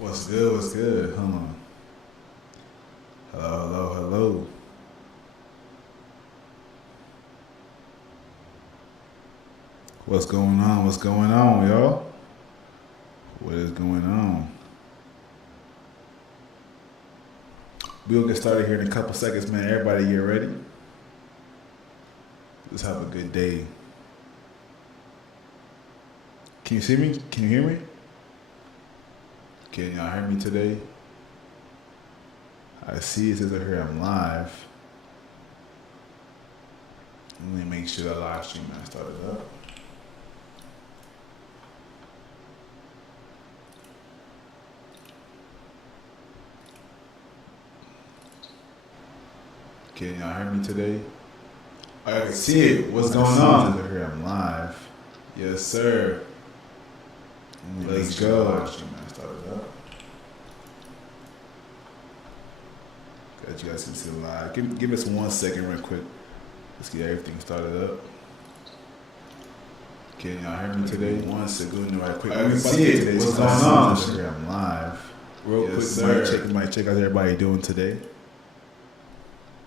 What's good? What's good? Hold on. Hello, hello, hello. What's going on? What's going on, y'all? What is going on? We'll get started here in a couple seconds, man. Everybody get ready. Let's have a good day. Can you see me? Can you hear me? Can y'all hear me today? I see it says over here I'm live. Let me make sure that live stream I started up. Can y'all hear me today? I can see it. What's going on? Over here I'm live. Yes, sir. Let's go. Live stream I started up. Glad you guys can see the live. Give us 1 second real quick. Let's get everything started up. Can y'all hear me today? 1 second, right quick. I can see it. What's going on? Here I'm live. Real quick, sir. Mic check. How's everybody doing today?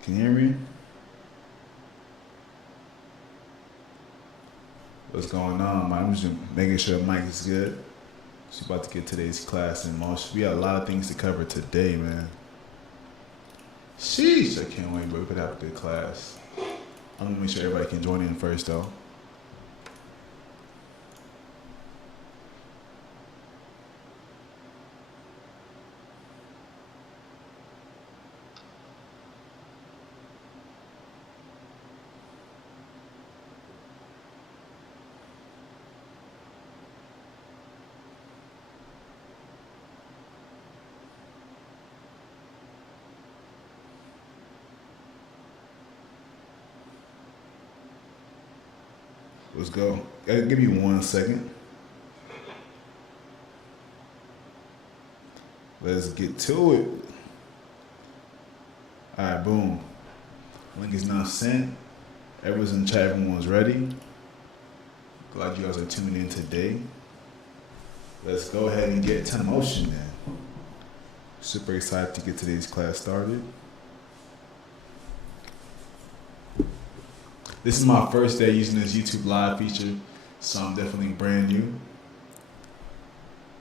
Can you hear me? What's going on? I'm just making sure the mic is good. She's about to get today's class in motion. We got a lot of things to cover today, man. Sheesh, I can't wait, but we could have a good class. I'm gonna make sure everybody can join in first, though. Let's go. Give me 1 second. Let's get to it. All right, boom. Link is now sent. Everyone's in the chat. Everyone's ready. Glad you guys are tuning in today. Let's go ahead and get to motion then. Super excited to get today's class started. This is my first day using this YouTube Live feature, so I'm definitely brand new.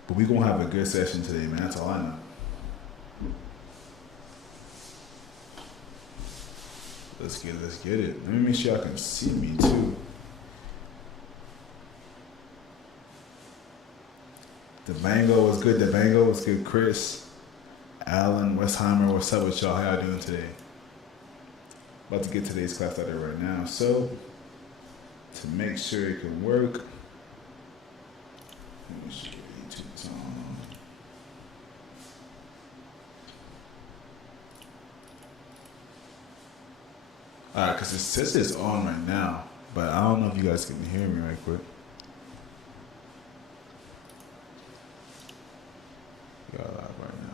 But we're gonna have a good session today, man. That's all I know. Let's get it. Let me make sure y'all can see me too. The Bango was good. The Bango was good. Chris, Alan, Westheimer, what's up with y'all? How y'all doing today? About to get today's class started right now. So, to make sure it can work, let me show YouTube's on. Alright, because it says it's on right now, but I don't know if you guys can hear me right quick. Y'all live right now.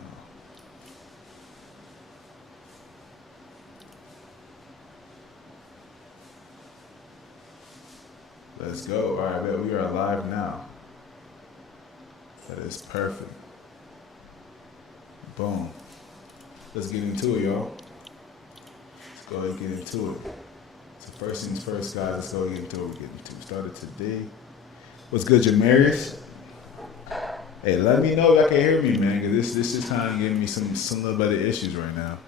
Let's go. All right, we are live now. That is perfect. Boom. Let's get into it, y'all. Let's go ahead and get into it. So first things first, guys. Let's go ahead and get into it. We're getting started today. What's good, Jamarius? Hey, let me know if y'all can hear me, man, because this is kind of giving me some little bit of issues right now.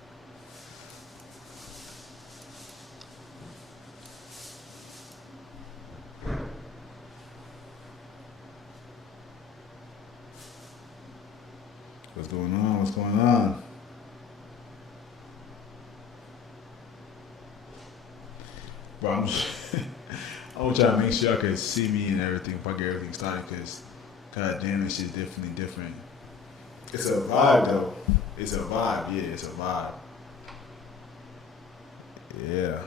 What's going on? What's going on? Bro, I want y'all to make sure y'all can see me and everything if I get everything started, because god damn, this shit's definitely different. It's a vibe, though. It's a vibe. Yeah, it's a vibe. Yeah.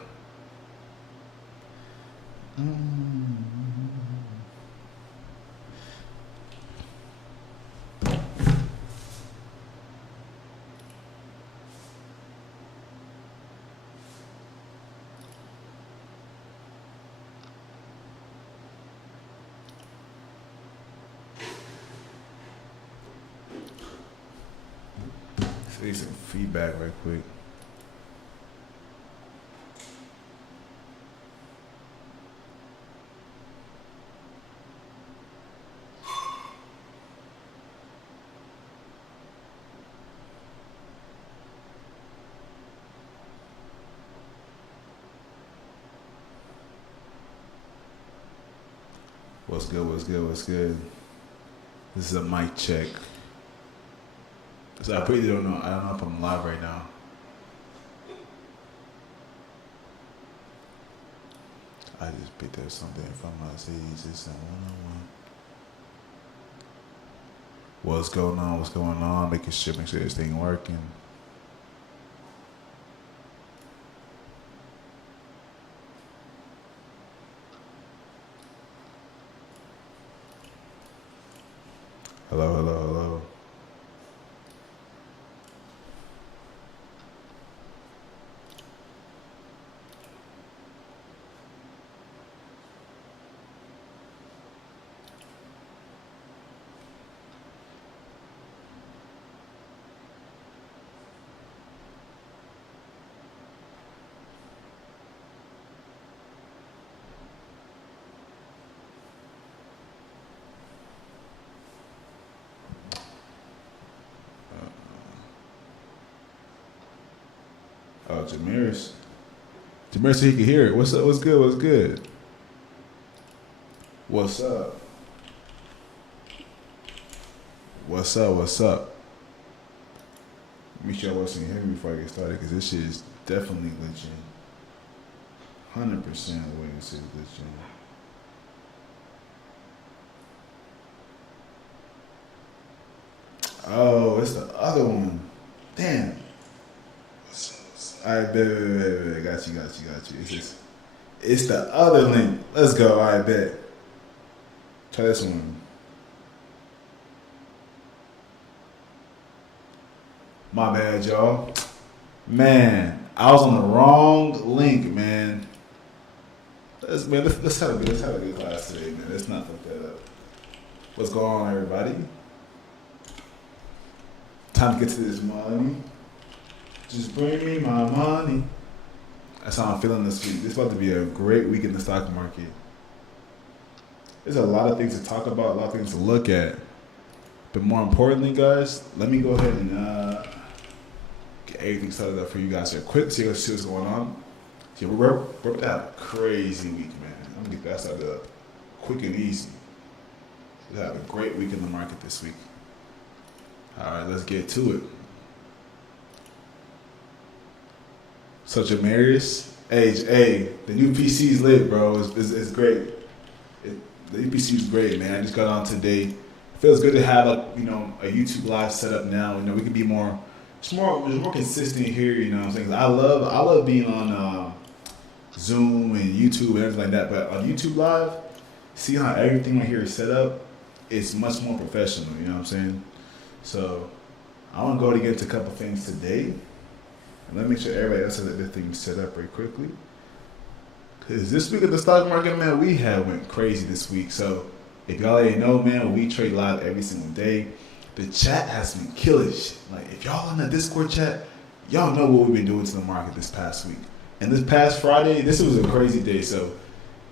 Take some feedback right quick. What's good? What's good? What's good? This is a mic check. So I really don't know. I don't know if I'm live right now. I just picked up something from my cities. Just one-on-one. What's going on? What's going on? Make sure this thing working. Hello, hello, hello. Oh, Jamiris. Jamiris said he could hear it. What's up? What's good? What's good? What's up? What's up? What's up? Make sure I wasn't hearing me before I get started, because this shit is definitely glitching. 100% the way this is glitching. Oh, it's the other one. Damn. Alright, bet. Got you. It's the other link. Let's go. Alright, bet. Try this one. My bad, y'all. Man, I was on the wrong link, man. Let's have a good class today, man. Let's not fuck that up. What's going on, everybody? Time to get to this money. Just bring me my money. That's how I'm feeling this week. This is about to be a great week in the stock market. There's a lot of things to talk about, a lot of things to look at. But more importantly, guys, let me go ahead and get everything started up for you guys here quick. See what's going on. See, we're about to have a crazy week, man. I'm going to get that started up quick and easy. We'll have a great week in the market this week. All right, let's get to it. So Jamarius, hey, the new PC is lit, bro. It's great. The new PC is great, man. I just got on today. It feels good to have a YouTube live set up now. We can be more consistent here. You know what I'm saying? I love being on Zoom and YouTube and everything like that. But on YouTube live, see how everything right here is set up. It's much more professional. You know what I'm saying? So I want to go to get into a couple things today. Let me make sure everybody else has everything set up very quickly. Because this week in the stock market, man, we have went crazy this week. So if y'all ain't know, man, we trade live every single day. The chat has been killing shit. Like, if y'all in the Discord chat, y'all know what we've been doing to the market this past week. And this past Friday, this was a crazy day. So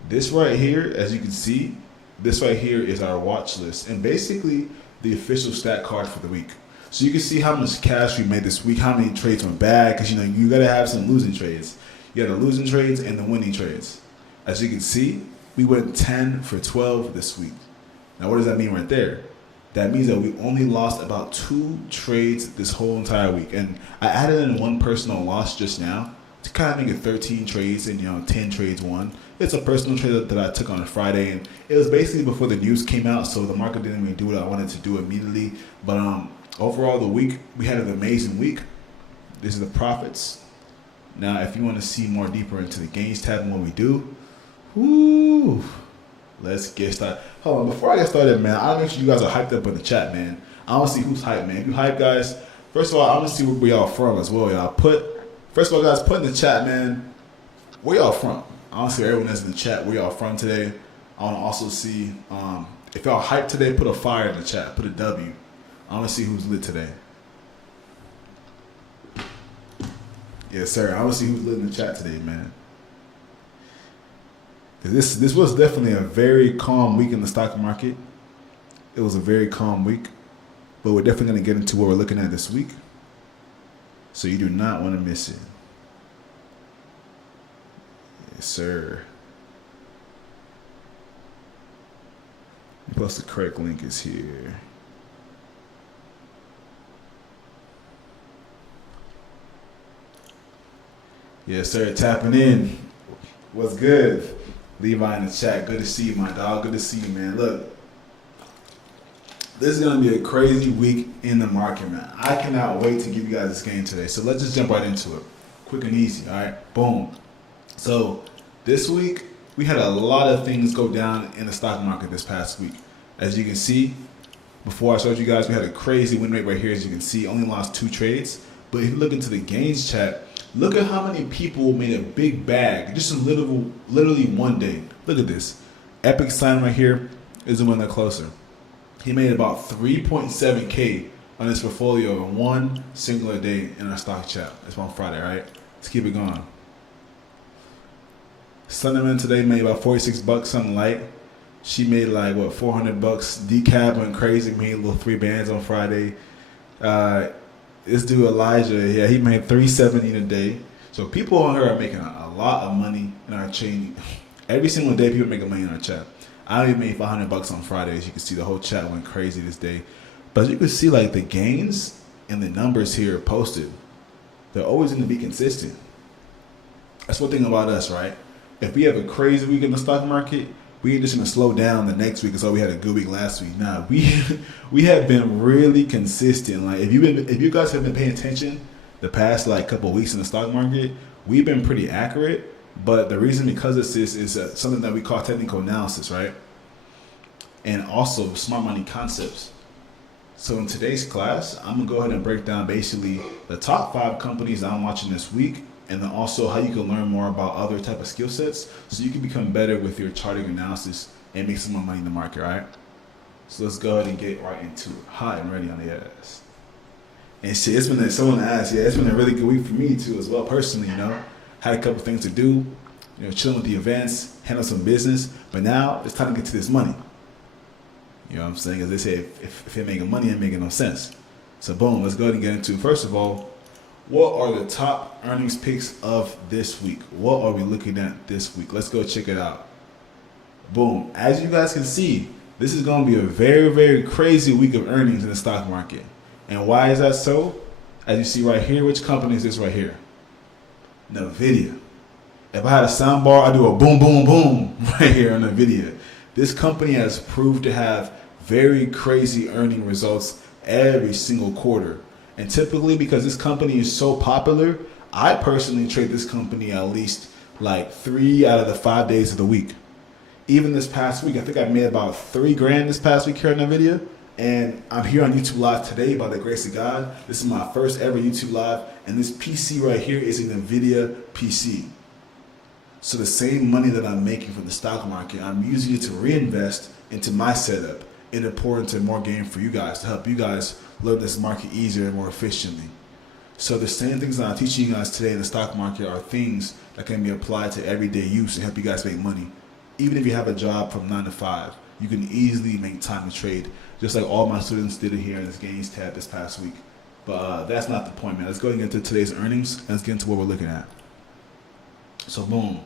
this right here, as you can see, this right here is our watch list. And basically the official stat card for the week. So you can see how much cash we made this week, how many trades went bad, because you got to have some losing trades. You got the losing trades and the winning trades. As you can see, we went 10 for 12 this week. Now what does that mean right there? That means that we only lost about 2 trades this whole entire week. And I added in one personal loss just now to kind of make it 13 trades and 10 trades won. It's a personal trade that I took on Friday, and it was basically before the news came out, so the market didn't really do what I wanted to do immediately. But overall, the week, we had an amazing week. This is the profits. Now, if you want to see more deeper into the gains tab and what we do, let's get started. Hold on, before I get started, man, I want to make sure you guys are hyped up in the chat, man. I want to see who's hyped, man. If you hyped, guys, first of all, I want to see where y'all from as well, y'all. First of all, guys, put in the chat, man, where y'all from? I want to see everyone that's in the chat where y'all from today. I want to also see if y'all hyped today, put a fire in the chat, put a W. I want to see who's lit today. Yes, sir. I want to see who's lit in the chat today, man. This was definitely a very calm week in the stock market. It was a very calm week, but we're definitely going to get into what we're looking at this week. So you do not want to miss it. Yes, sir. Plus the correct link is here. Yes, sir. Tapping in. What's good? Levi in the chat. Good to see you, my dog. Good to see you, man. Look, this is going to be a crazy week in the market, man. I cannot wait to give you guys this game today. So let's just jump right into it. Quick and easy, all right? Boom. So this week, we had a lot of things go down in the stock market this past week. As you can see, before I showed you guys, we had a crazy win rate right here. As you can see, only lost 2 trades. But if you look into the gains chat, look at how many people made a big bag just in literally one day. Look at this. Epic Sign right here is the one that closer. He made about 3.7K on his portfolio in one singular day in our stock chat. It's on Friday, right? Let's keep it going. Sunderman today made about 46 bucks, something light. She made like, what, 400 bucks. Decab went crazy, made a little 3 bands on Friday. This dude Elijah, yeah, he made 370 in a day. So people on here are making a lot of money in our chain. Every single day, people making money in our chat. I even made 500 bucks on Friday. As you can see, the whole chat went crazy this day. But you can see, like, the gains and the numbers here posted, they're always going to be consistent. That's one thing about us, right? If we have a crazy week in the stock market, we ain't just gonna slow down the next week. So we had a good week last week. Nah, we have been really consistent. Like if you guys have been paying attention the past like couple of weeks in the stock market, we've been pretty accurate. But the reason because of this is something that we call technical analysis, right? And also smart money concepts. So in today's class, I'm gonna go ahead and break down basically the top 5 companies that I'm watching this week. And then also how you can learn more about other type of skill sets so you can become better with your charting analysis and make some more money in the market, right? So let's go ahead and get right into it. Hot and ready on the ass. And shit, it's been someone asked, yeah, it's been a really good week for me too as well personally, you know. Had a couple things to do, you know, chilling with the events, handle some business, but now it's time to get to this money. You know what I'm saying? As they say, if you're making money, it ain't making no sense. So boom, let's go ahead and get into it. First of all, what are the top earnings picks of this week? What are we looking at this week? Let's go check it out. Boom. As you guys can see, this is going to be a very, very crazy week of earnings in the stock market. And why is that so? As you see right here, which company is this right here? NVIDIA. If I had a sound bar, I'd do a boom, boom, boom right here on NVIDIA. This company has proved to have very crazy earning results every single quarter. And typically, because this company is so popular, I personally trade this company at least like 3 out of the 5 days of the week. Even this past week, I think I made about $3,000 this past week here on NVIDIA. And I'm here on YouTube Live today by the grace of God. This is my first ever YouTube Live. And this PC right here is an NVIDIA PC. So the same money that I'm making from the stock market, I'm using it to reinvest into my setup and to pour into more game for you guys, to help you guys learn this market easier and more efficiently. So the same things that I'm teaching you guys today in the stock market are things that can be applied to everyday use and help you guys make money. Even if you have a job from 9 to 5, you can easily make time to trade, just like all my students did it here in this gains tab this past week. But that's not the point, man. Let's go and get into today's earnings and let's get into what we're looking at. So boom,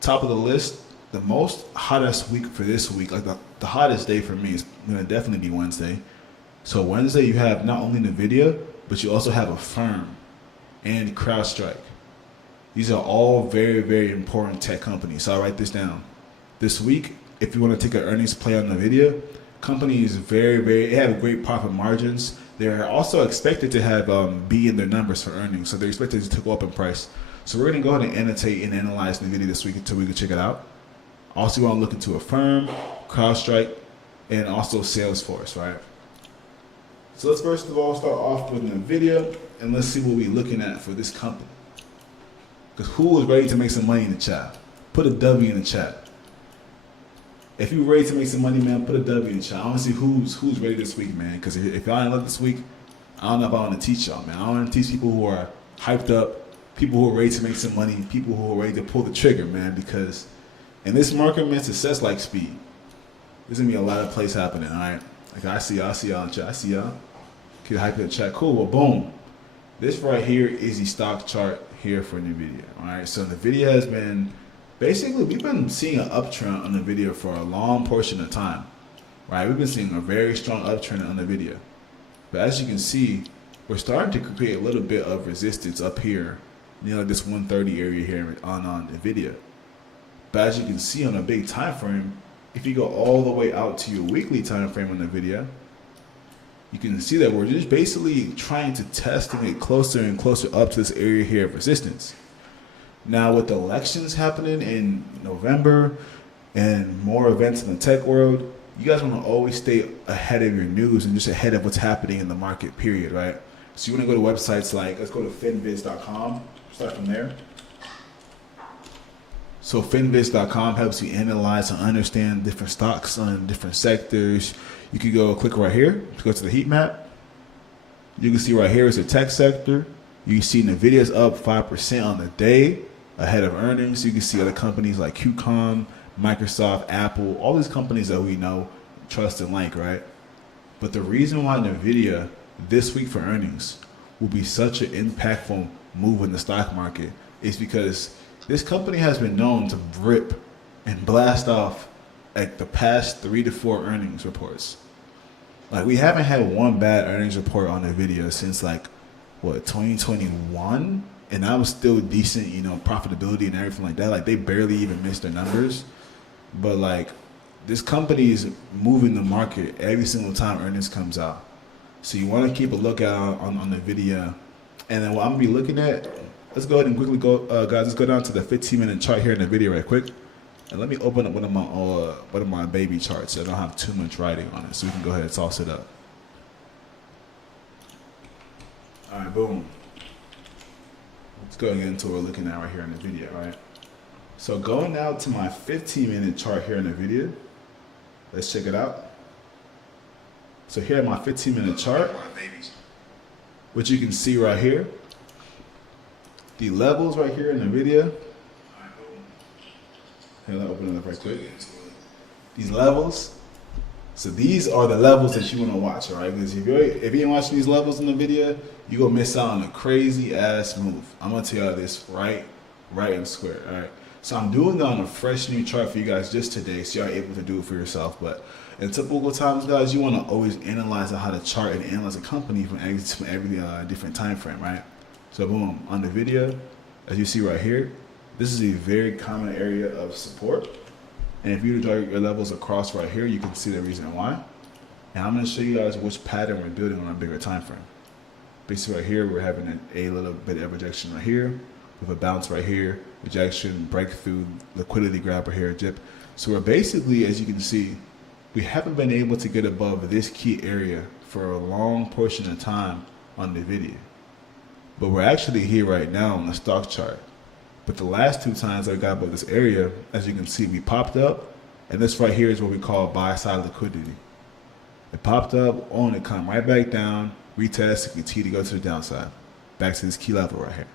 top of the list, the most hottest week for this week, like the hottest day for me is going to definitely be Wednesday. So Wednesday you have not only NVIDIA, but you also have Affirm and CrowdStrike. These are all very, very important tech companies. So I'll write this down. This week, if you want to take an earnings play on NVIDIA, company is they have great profit margins. They're also expected to have B in their numbers for earnings. So they're expected to go up in price. So we're going to go ahead and annotate and analyze NVIDIA this week until we can check it out. Also, you want to look into Affirm, CrowdStrike, and also Salesforce, right? So let's first of all start off with NVIDIA, and let's see what we're looking at for this company. Because who is ready to make some money in the chat? Put a W in the chat. If you're ready to make some money, man, put a W in the chat. I want to see who's ready this week, man. Because if y'all ain't love this week, I don't know if I want to teach y'all, man. I want to teach people who are hyped up, people who are ready to make some money, people who are ready to pull the trigger, man. Because in this market, man, success like speed. There's gonna be a lot of plays happening. All right, like I see y'all in chat. I see y'all. Keep hyping the chat. Cool. Well, boom. This right here is the stock chart here for NVIDIA. All right, so NVIDIA has been basically, we've been seeing an uptrend on NVIDIA for a long portion of time. Right, we've been seeing a very strong uptrend on NVIDIA. But as you can see, we're starting to create a little bit of resistance up here, like this 130 area here on NVIDIA. But as you can see on a big time frame, if you go all the way out to your weekly time frame on NVIDIA, you can see that we're just basically trying to test and get closer and closer up to this area here of resistance. Now with the elections happening in November and more events in the tech world, you guys want to always stay ahead of your news and just ahead of what's happening in the market, period, right? So you want to go to websites like, let's go to finviz.com, start from there. So finviz.com helps you analyze and understand different stocks on different sectors. You can go click right here to go to the heat map. You can see right here is the tech sector. You can see NVIDIA's up 5% on the day ahead of earnings. You can see other companies like QCOM, Microsoft, Apple, all these companies that we know, trust, and like, right? But the reason why NVIDIA this week for earnings will be such an impactful move in the stock market is because this company has been known to rip and blast off like the past 3 to 4 earnings reports. Like we haven't had one bad earnings report on NVIDIA since like, what, 2021? And that was still decent, profitability and everything like that. Like they barely even missed their numbers. But like this company is moving the market every single time earnings comes out. So you want to keep a lookout on NVIDIA. And then what I'm going to be looking at, let's go ahead and quickly go, guys, let's go down to the 15-minute chart here in NVIDIA right quick. And let me open up one of my baby charts. I don't have too much writing on it, so we can go ahead and toss it up. All right, boom. Let's go and get into what we're looking at right here in NVIDIA, right? So going out to my 15-minute chart here in NVIDIA, let's check it out. So here in my 15-minute chart, what you can see right here, the levels right here in NVIDIA. Here, let me open it up right quick. These levels. So these are the levels that you want to watch, all right? Because if you ain't watching these levels in the video, you're going to miss out on a crazy ass move. I'm going to tell you this right and square, all right? So I'm doing it on a fresh new chart for you guys just today, so you're able to do it for yourself. But in typical times, guys, you want to always analyze how to chart and analyze a company from every different time frame, right? So boom, on the video, as you see right here, this is a very common area of support. And if you draw your levels across right here, you can see the reason why. And I'm going to show you guys which pattern we're building on a bigger time frame. Basically right here, we're having a little bit of rejection right here, with a bounce right here, rejection, breakthrough, liquidity grab right here, dip. So we're basically, as you can see, we haven't been able to get above this key area for a long portion of time on the video. But we're actually here right now on the stock chart. But the last 2 times I got above this area, as you can see, we popped up, and this right here is what we call buy side liquidity. It popped up, on it come right back down, retest, and continue to go to the downside, back to this key level right here.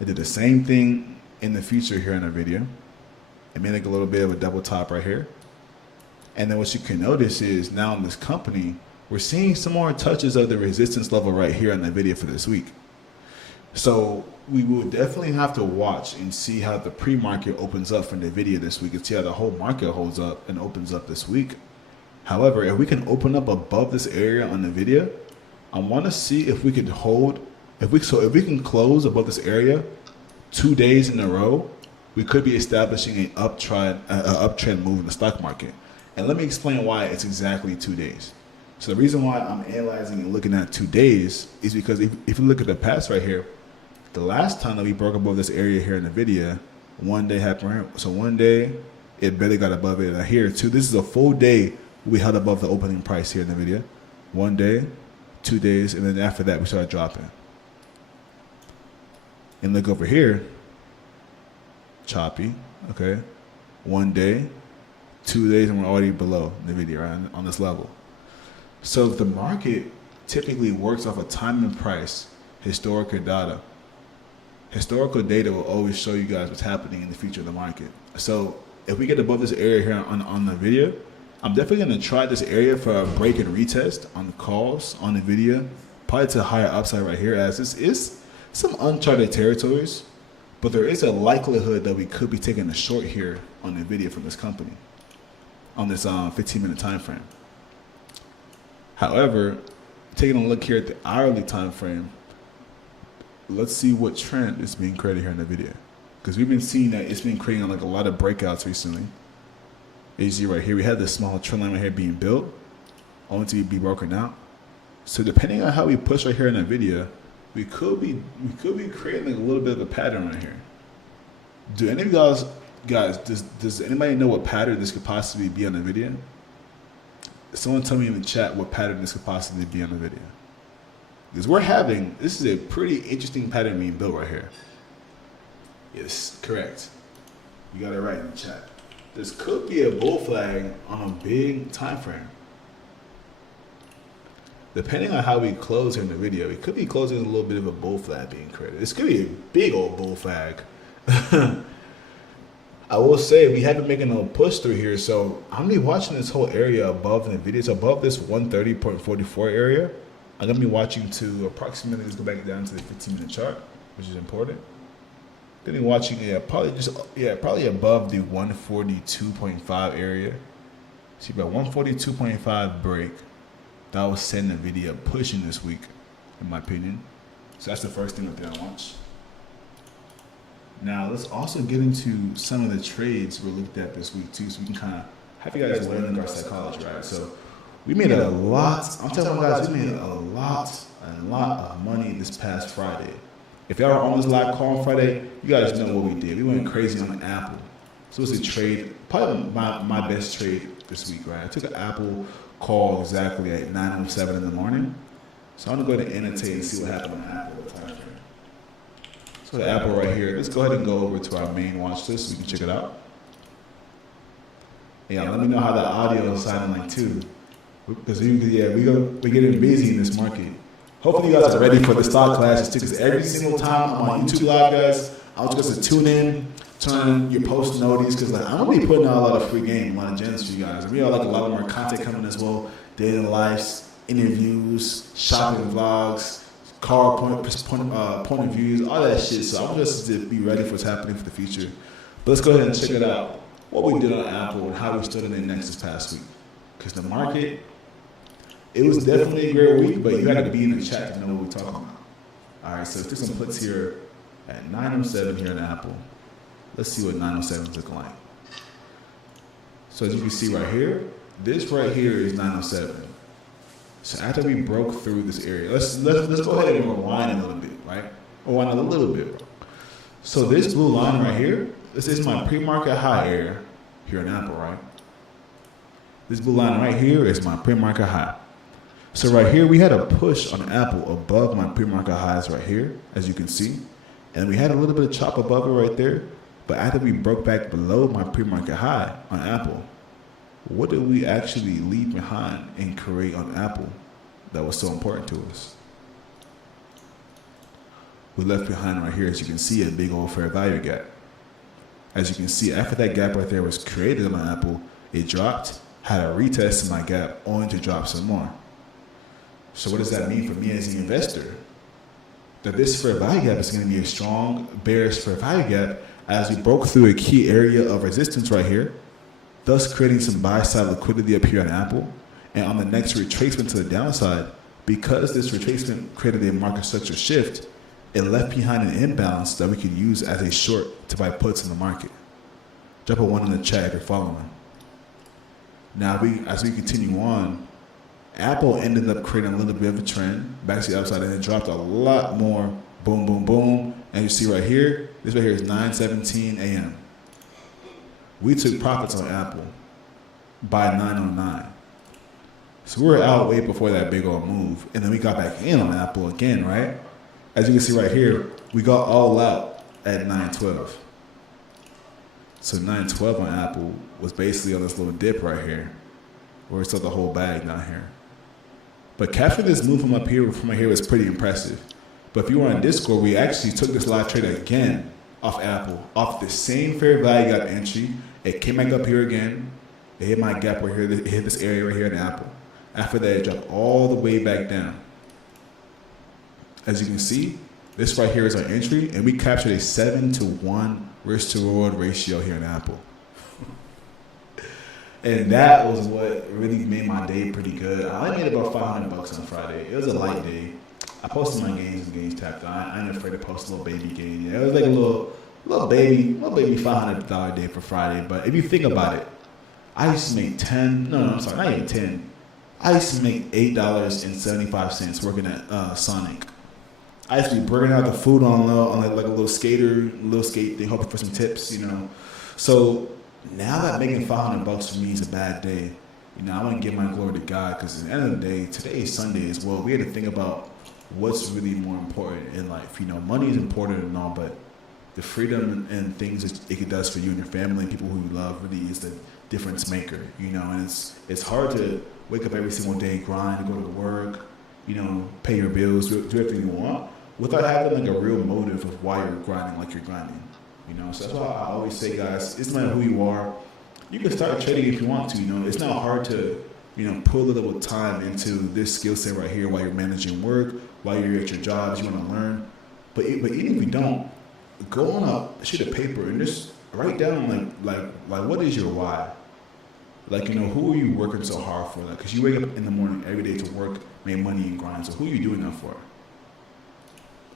It did the same thing in the future here in our video. It made like a little bit of a double top right here. And then what you can notice is now in this company, we're seeing some more touches of the resistance level right here in the video for this week. So we will definitely have to watch and see how the pre-market opens up for NVIDIA this week and see how the whole market holds up and opens up this week. However, if we can open up above this area on NVIDIA, I want to see if we can hold, if we can close above this area 2 days in a row, we could be establishing an uptrend move in the stock market. And let me explain why it's exactly 2 days. So the reason why I'm analyzing and looking at 2 days is because if you look at the past right here, the last time that we broke above this area here in the video, 1 day happened. So 1 day, it barely got above it. And here too, this is a full day we held above the opening price here in the video. 1 day, 2 days, and then after that we started dropping. And look over here, choppy, okay? 1 day, 2 days, and we're already below the video, right, on this level. So the market typically works off a time and price historical data. historical data will always show you guys what's happening in the future of the market. So if we get above this area here on the video, I'm definitely going to try this area for a break and retest on the calls on the video, probably to a higher upside right here, as this is some uncharted territories, but there is a likelihood that we could be taking a short here on the video from this company on this 15-minute time frame. However, taking a look here at the hourly time frame, let's see what trend is being created here in the video, because we've been seeing that it's been creating like a lot of breakouts recently. As you see right here, we had this small trend line right here being built, only to be broken out. So depending on how we push right here in the video, we could be creating like a little bit of a pattern right here. Do any of you guys, does anybody know what pattern this could possibly be on the video? Someone tell me in the chat what pattern this could possibly be on the video. Because this is a pretty interesting pattern being built right here. Yes, correct. You got it right in the chat. This could be a bull flag on a big time frame. Depending on how we close here in the video, it could be closing a little bit of a bull flag being created. This could be a big old bull flag. I will say we have been making a push through here, so I'm gonna be watching this whole area above in the video. It's above this 130.44 area. I'm gonna be watching to approximately, let's go back down to the 15-minute chart, which is important. Gonna be watching, probably above the 142.5 area. See about 142.5 break. That was setting the video pushing this week, in my opinion. So that's the first thing that I watch. Now let's also get into some of the trades we looked at this week too, so we can kind of have you guys learn our psychology, right? So we made a lot. I'm telling you guys, we made a lot of money this past Friday. If y'all are on this live call on Friday, you guys know what we did. We went crazy on Apple. So it was a trade, probably my best trade this week, right? I took an Apple call exactly at 9:07 in the morning. So I'm gonna go ahead and annotate and see what happened on Apple at the time frame. So the Apple right here, let's go ahead and go over to our main watch list so we can check it out. Yeah, let me know how the audio is sounding like too. Because we're getting busy in this market. Hopefully you guys are ready for the stock classes too, because every single time I'm on YouTube Live, guys, I want you guys to tune in, turn on your post notices, because like, I'm going to be putting out a lot of free game, a lot of gems for you guys. We have like a lot more content coming as well, daily lives, interviews, shopping vlogs, car point of views, all that shit. So I want us to be ready for what's happening for the future. But let's go ahead and check it out, what we did on Apple and how we stood in the next this past week. Because the market, it was definitely a great week, but you got to be in the chat to know what we're talking about. All right, so let's do some puts here at 9:07 here in Apple. Let's see what 9:07 is looking like. So as you can see right here, this right here is 9:07. So after we broke through this area, let's go ahead and rewind a little bit, right? Rewind a little bit. So this blue line right here, this is my pre-market high area here in Apple, right? This blue line right here is my pre-market high. So right here, we had a push on Apple above my pre-market highs right here, as you can see. And we had a little bit of chop above it right there. But after we broke back below my pre-market high on Apple, what did we actually leave behind and create on Apple that was so important to us? We left behind right here, as you can see, a big old fair value gap. As you can see, after that gap right there was created on Apple, it dropped, had a retest in my gap, only to drop some more. So what does that mean for me as an investor? That this fair value gap is going to be a strong bearish fair value gap as we broke through a key area of resistance right here, thus creating some buy side liquidity up here on Apple. And on the next retracement to the downside, because this retracement created a market structure shift, it left behind an imbalance that we could use as a short to buy puts in the market. Drop a 1 in the chat if you're following. Now, as we continue on, Apple ended up creating a little bit of a trend back to the upside, and it dropped a lot more. Boom, boom, boom. And you see right here, this right here is 9:17 a.m. We took profits on Apple by 9:09. So we were out way before that big old move. And then we got back in on Apple again, right? As you can see right here, we got all out at 9:12. So 9:12 on Apple was basically on this little dip right here, where it's still the whole bag down here. But capturing this move from up here, from right here, was pretty impressive. But if you were on Discord, we actually took this live trade again off Apple, off the same fair value gap entry. It came back up here again. It hit my gap right here. It hit this area right here in Apple. After that, it dropped all the way back down. As you can see, this right here is our entry, and we captured a 7-to-1 risk to reward ratio here in Apple. And that was what really made my day pretty good. I only made about $500 on Friday. It was a light day. I posted my games and games tapped. I ain't afraid to post a little baby game. Yeah, it was like a little baby $500 day for Friday. But if you think about it, I used to make not even 10. I used to make $8.75 working at Sonic. I used to be bringing out the food on like a little skate thing, hoping for some tips, you know. So now that making $500 for me is a bad day, you know, I want to give my glory to God, because at the end of the day, today is Sunday as well. We had to think about what's really more important in life. You know, money is important and all, but the freedom and things it does for you and your family and people who you love really is the difference maker, you know. And it's hard to wake up every single day, grind, go to work, you know, pay your bills, do everything you want, without having like a real motive of why you're grinding like you're grinding. You know, so that's why I always say, guys, it's not who you are. You can start trading if you want to, you know. It's not hard to, you know, put a little time into this skill set right here while you're managing work, while you're at your jobs, you want to learn. But even if you don't, go on a sheet of paper and just write down like what is your why? Like, you know, who are you working so hard for? Like, because you wake up in the morning every day to work, make money, and grind. So who are you doing that for?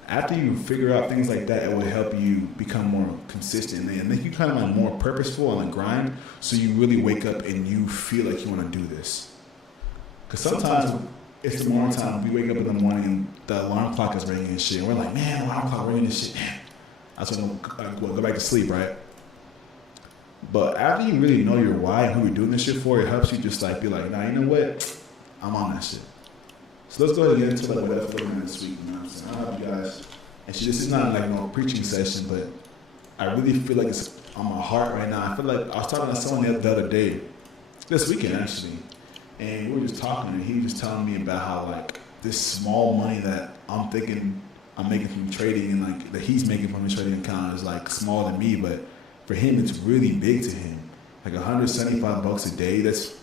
After you figure out things like that, it will help you become more consistent and make you kind of like more purposeful on the grind, so you really wake up and you feel like you want to do this. Because sometimes it's the morning time, we wake up in the morning and the alarm clock is ringing and shit, and we're like, man, alarm clock ringing and shit, man. I just want to go back to sleep, right? But after you really know your why and who you're doing this shit for, it helps you just like be like, nah, you know what? I'm on that shit. So let's go ahead and get into like what I'm feeling this week. You know what I'm saying? I love you guys. And this is not like no preaching session, but I really feel like it's on my heart right now. I feel like I was talking to someone the other day, this weekend actually, and we were just talking, and he was just telling me about how like this small money that I'm thinking I'm making from trading and like that he's making from his trading account is like small to me, but for him it's really big to him. Like $175 a day, that's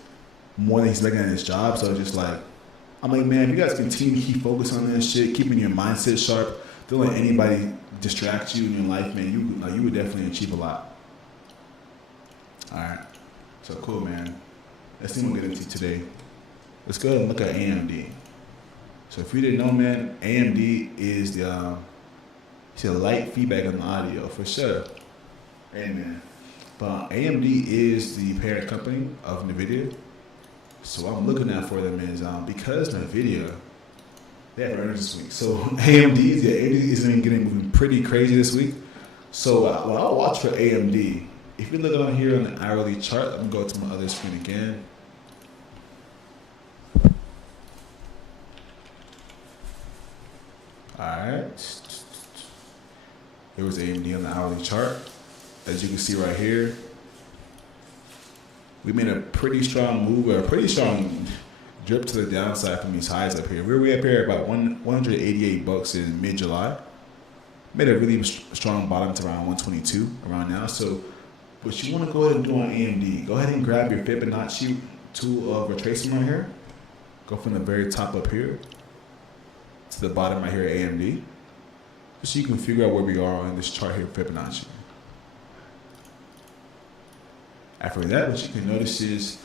more than he's making at his job. So it's just like, I'm like, man, if you guys continue to keep focused on this shit, keeping your mindset sharp, don't let anybody distract you in your life, man, you would definitely achieve a lot. All right, so cool, man. Let's see what we'll get into today. Let's go ahead and look at AMD. So if you didn't know, man, AMD is the light feedback on the audio for sure. Amen. But AMD is the parent company of NVIDIA. So what I'm looking at for them is because NVIDIA, they have earnings this week. So AMD is moving pretty crazy this week. So what I'll watch for AMD, if you look on here on the hourly chart, I'm going to go to my other screen again. All right. Here was AMD on the hourly chart. As you can see right here, we made a pretty strong move, a pretty strong drip to the downside from these highs up here. We up here about $188 in mid-July. Made a really strong bottom to around 122 around now. So what you want to go ahead and do on AMD, go ahead and grab your Fibonacci tool of retracement right here. Go from the very top up here to the bottom right here at AMD. Just so you can figure out where we are on this chart here, Fibonacci. After that, what you can notice is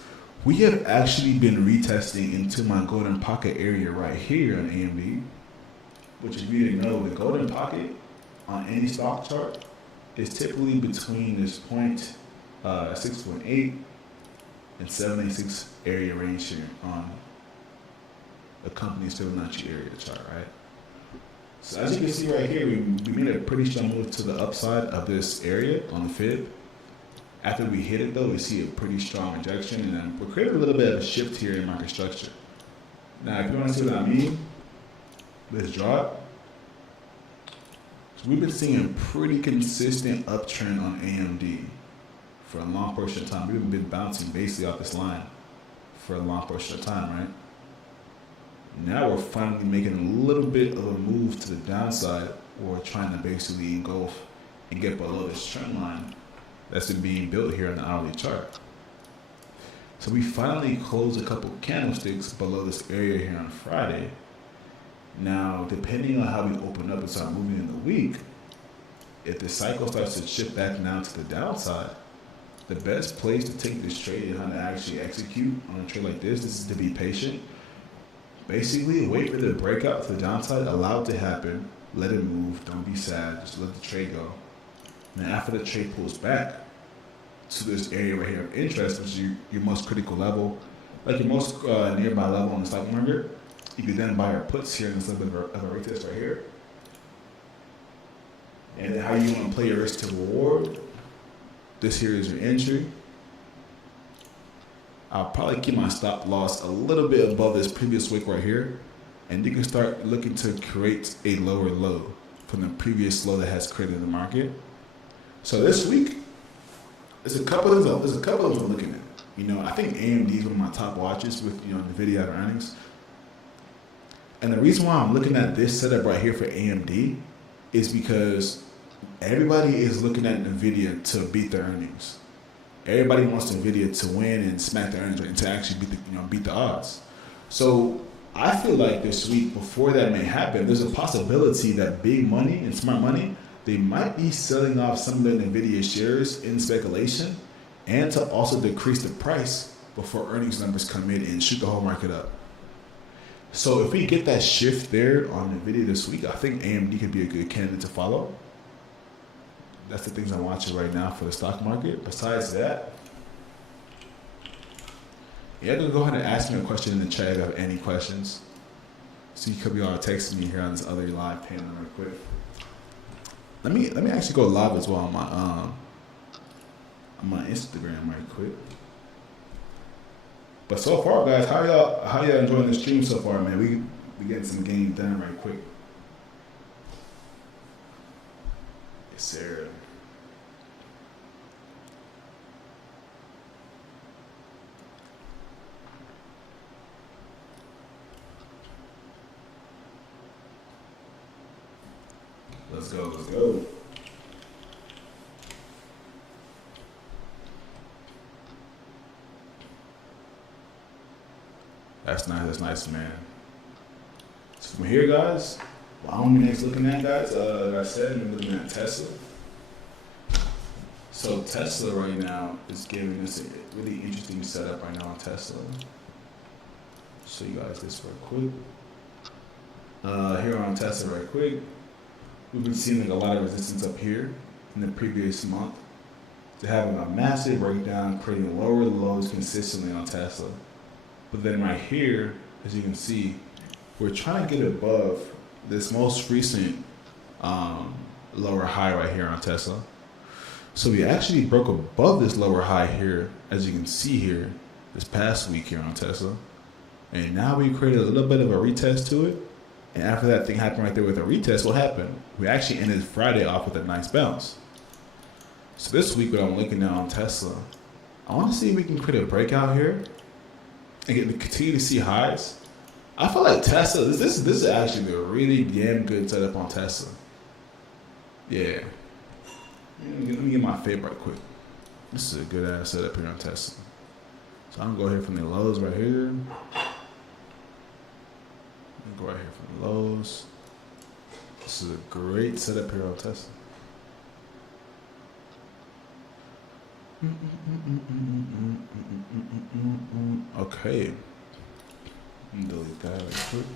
we have actually been retesting into my golden pocket area right here on AMD, which if you didn't know, the golden pocket on any stock chart is typically between this point 6.8 and 786 area range here on a company's Fibonacci area chart, right? So as you can see right here, we made a pretty strong move to the upside of this area on the Fib. After we hit it though, we see a pretty strong rejection, and then we're creating a little bit of a shift here in market structure. Now, if you want to see what I mean, let's draw it. So we've been seeing a pretty consistent uptrend on AMD for a long portion of time. We've been bouncing basically off this line for a long portion of time, right? Now we're finally making a little bit of a move to the downside, or trying to basically engulf and get below this trend line that's been being built here on the hourly chart. So we finally closed a couple candlesticks below this area here on Friday. Now, depending on how we open up and start moving in the week, if the cycle starts to shift back now to the downside, the best place to take this trade and how to actually execute on a trade like this is to be patient. Basically, wait for the breakout to the downside, allow it to happen, let it move, don't be sad, just let the trade go. And then after the trade pulls back to this area right here of interest, which is your most critical level, like your most nearby level on the stock market, you can then buy your puts here in this little bit of a retest right here. And then how you want to play your risk to reward, this here is your entry. I'll probably keep my stop loss a little bit above this previous wick right here, and you can start looking to create a lower low from the previous low that has created the market. So this week, there's a couple of them I'm looking at. You know, I think AMD is one of my top watches with, you know, NVIDIA earnings. And the reason why I'm looking at this setup right here for AMD is because everybody is looking at NVIDIA to beat their earnings. Everybody wants NVIDIA to win and smack the earnings rate and to actually beat the odds. So I feel like this week, before that may happen, there's a possibility that big money and smart money, they might be selling off some of the NVIDIA shares in speculation and to also decrease the price before earnings numbers come in and shoot the whole market up. So if we get that shift there on NVIDIA this week, I think AMD could be a good candidate to follow. That's the things I'm watching right now for the stock market. Besides that, yeah, go ahead and ask me a question in the chat if you have any questions. So you could be all texting me here on this other live panel real quick. Let me actually go live as well on my Instagram right quick. But so far, guys, how y'all enjoying the stream so far, man? We getting some game done right quick. Yes, sir. Let's go, let's go. That's nice, man. So from here, guys, what I'm next looking at, guys, like I said, I'm looking at Tesla. So Tesla right now is giving us a really interesting setup right now on Tesla. Show you guys this real quick. Here on Tesla right quick, we've been seeing like a lot of resistance up here in the previous month. They're having a massive breakdown, creating lower lows consistently on Tesla. But then right here, as you can see, we're trying to get above this most recent lower high right here on Tesla. So we actually broke above this lower high here, as you can see here, this past week here on Tesla. And now we created a little bit of a retest to it. And after that thing happened right there with a retest, what happened? We actually ended Friday off with a nice bounce. So this week, what I'm looking at on Tesla, I want to see if we can create a breakout here and continue to see highs. I feel like Tesla, this is actually a really damn good setup on Tesla. Yeah. Let me get my favorite right quick. This is a good ass setup here on Tesla. So I'm gonna go ahead from the lows right here. Go right here from the lows. This is a great setup here on Tesla. Okay. Delete that real quick.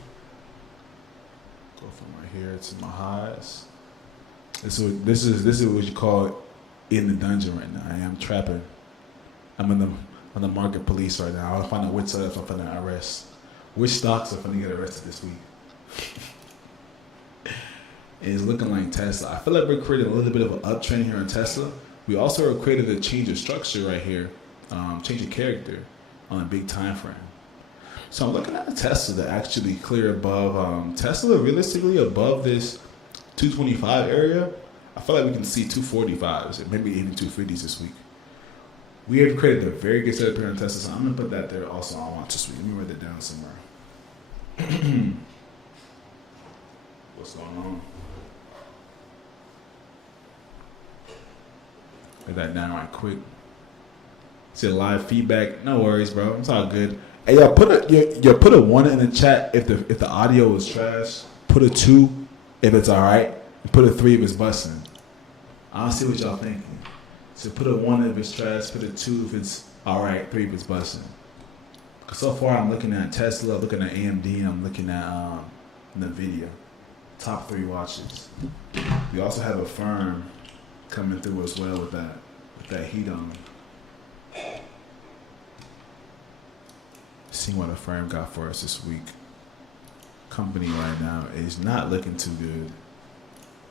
Go from right here to my highs. This is what you call in the dungeon right now. I am trapping. I'm on the market police right now. I'll find out which setups I'm finna arrest. Which stocks are finna get arrested this week. It's looking like Tesla. I feel like we're creating a little bit of an uptrend here on Tesla. We also created a change of structure right here, change of character on a big time frame. So I'm looking at a Tesla to actually clear above, Tesla realistically above this 225 area. I feel like we can see 245s, maybe even 250s this week. We have created a very good setup here on Tesla, so I'm gonna put that there also on watch this week. Let me write that down somewhere. What's going on? Get that down right quick. See live feedback. No worries, bro. It's all good. Hey, y'all put a 1 in the chat if the audio is trash. Put a 2 if it's all right. And put a 3 if it's busting. I don't see what y'all thinking. So put a 1 if it's trash. Put a 2 if it's all right. 3 if it's busting. Cause so far I'm looking at Tesla, looking at AMD, and I'm looking at Nvidia. Top 3 watches. We also have a firm coming through as well with that heat on them. Seeing what a firm got for us this week. Company right now is not looking too good.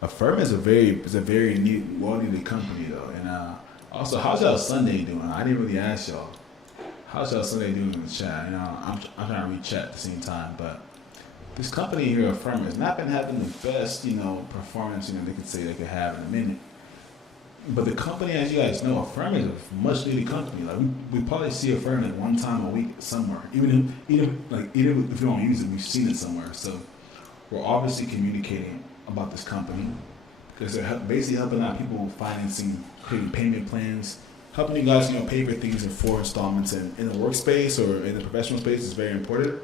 A firm is a very neat, well-needed company though. And also, how's y'all Sunday doing? I didn't really ask y'all. How's y'all Sunday doing in the chat? You know, I'm trying to read chat at the same time, but this company here, a firm, has not been having the best, performance, they could say they could have in a minute. But the company, as you guys know, a firm is a much needed company. Like we probably see a firm like 1 time a week somewhere. Even if we don't use it, we've seen it somewhere. So we're obviously communicating about this company because they're basically helping out people financing, creating payment plans, helping you guys, pay for things in 4 installments. And in the workspace or in the professional space is very important.